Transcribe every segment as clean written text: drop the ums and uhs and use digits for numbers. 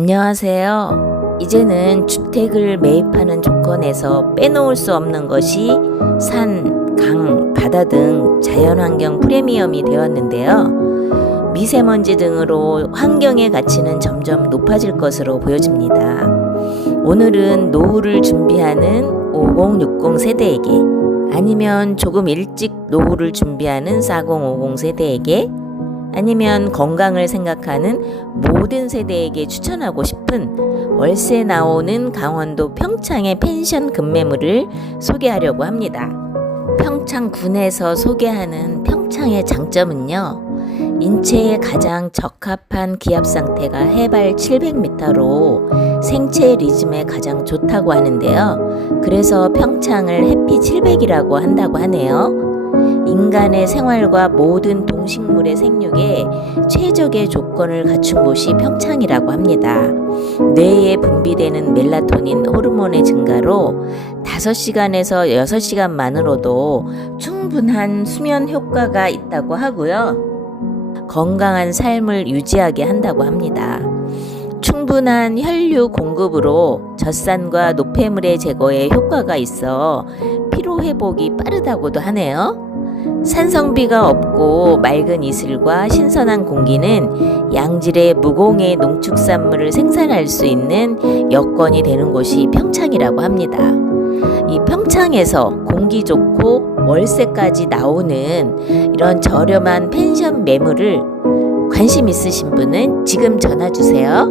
안녕하세요. 이제는 주택을 매입하는 조건에서 빼놓을 수 없는 것이 산, 강, 바다 등 자연환경 프리미엄이 되었는데요. 미세먼지 등으로 환경의 가치는 점점 높아질 것으로 보여집니다. 오늘은 노후를 준비하는 5060 세대에게, 아니면 조금 일찍 노후를 준비하는 4050 세대에게, 아니면 건강을 생각하는 모든 세대에게 추천하고 싶은 월세 나오는 강원도 평창의 펜션 급매물을 소개하려고 합니다. 평창군에서 소개하는 평창의 장점은요, 인체에 가장 적합한 기압 상태가 해발 700m로 생체 리즘에 가장 좋다고 하는데요. 그래서 평창을 해피 700이라고 한다고 하네요. 인간의 생활과 모든 동식물의 생육에 최적의 조건을 갖춘 곳이 평창이라고 합니다. 뇌에 분비되는 멜라토닌 호르몬의 증가로 5시간에서 6시간만으로도 충분한 수면 효과가 있다고 하고요. 건강한 삶을 유지하게 한다고 합니다. 충분한 혈류 공급으로 젖산과 노폐물의 제거에 효과가 있어 피로 회복이 빠르다고도 하네요. 산성비가 없고 맑은 이슬과 신선한 공기는 양질의 무공해 농축산물을 생산할 수 있는 여건이 되는 곳이 평창이라고 합니다. 이 평창에서 공기 좋고 월세까지 나오는 이런 저렴한 펜션 매물을 관심 있으신 분은 지금 전화 주세요.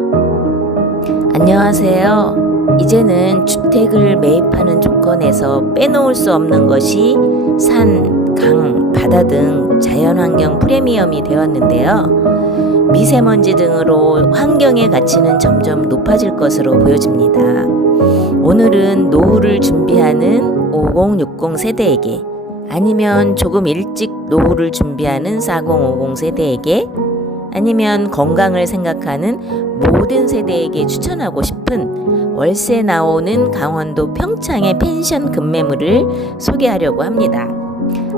안녕하세요. 이제는 주택을 매입하는 조건에서 빼놓을 수 없는 것이 산, 강, 바다 등 자연환경 프리미엄이 되었는데요. 미세먼지 등으로 환경의 가치는 점점 높아질 것으로 보여집니다. 오늘은 노후를 준비하는 5060 세대에게, 아니면 조금 일찍 노후를 준비하는 4050 세대에게, 아니면 건강을 생각하는 모든 세대에게 추천하고 싶은 월세 나오는 강원도 평창의 펜션 급매물을 소개하려고 합니다.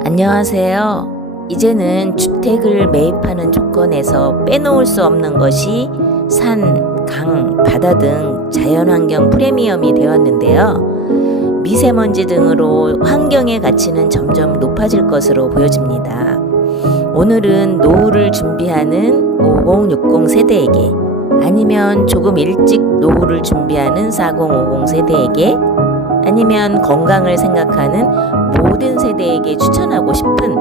안녕하세요. 이제는 주택을 매입하는 조건에서 빼놓을 수 없는 것이 산, 강, 바다 등 자연환경 프리미엄이 되었는데요. 미세먼지 등으로 환경의 가치는 점점 높아질 것으로 보여집니다. 오늘은 노후를 준비하는 5060 세대에게, 아니면 조금 일찍 노후를 준비하는 4050 세대에게, 아니면 건강을 생각하는 모든 세대에게 추천하고 싶은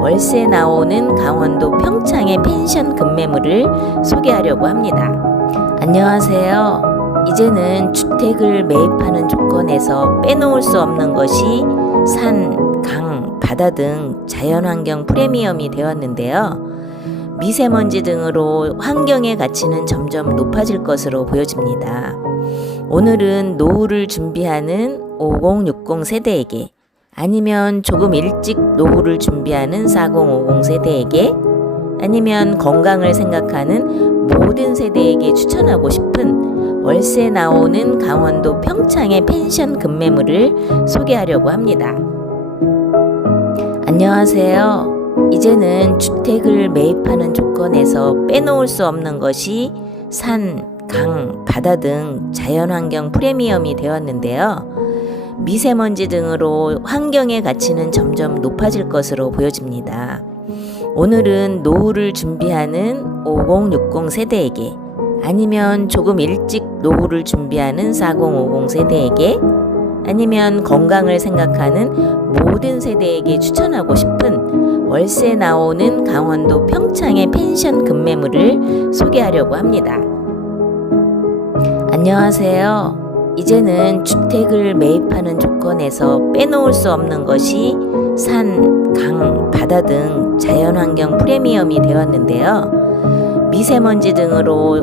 월세 나오는 강원도 평창의 펜션 급매물을 소개하려고 합니다. 안녕하세요. 이제는 주택을 매입하는 조건에서 빼놓을 수 없는 것이 산, 강, 바다 등 자연환경 프리미엄이 되었는데요. 미세먼지 등으로 환경의 가치는 점점 높아질 것으로 보여집니다. 오늘은 노후를 준비하는 5060 세대에게, 아니면 조금 일찍 노후를 준비하는 4050 세대에게, 아니면 건강을 생각하는 모든 세대에게 추천하고 싶은 월세 나오는 강원도 평창의 펜션 급매물을 소개하려고 합니다. 안녕하세요. 이제는 주택을 매입하는 조건에서 빼놓을 수 없는 것이 산, 강, 바다 등 자연환경 프리미엄이 되었는데요. 미세먼지 등으로 환경의 가치는 점점 높아질 것으로 보여집니다. 오늘은 노후를 준비하는 5060 세대에게, 아니면 조금 일찍 노후를 준비하는 4050 세대에게, 아니면 건강을 생각하는 모든 세대에게 추천하고 싶은 월세 나오는 강원도 평창의 펜션 급매물을 소개하려고 합니다. 안녕하세요. 이제는 주택을 매입하는 조건에서 빼놓을 수 없는 것이 산, 강, 바다 등 자연환경 프리미엄이 되었는데요. 미세먼지 등으로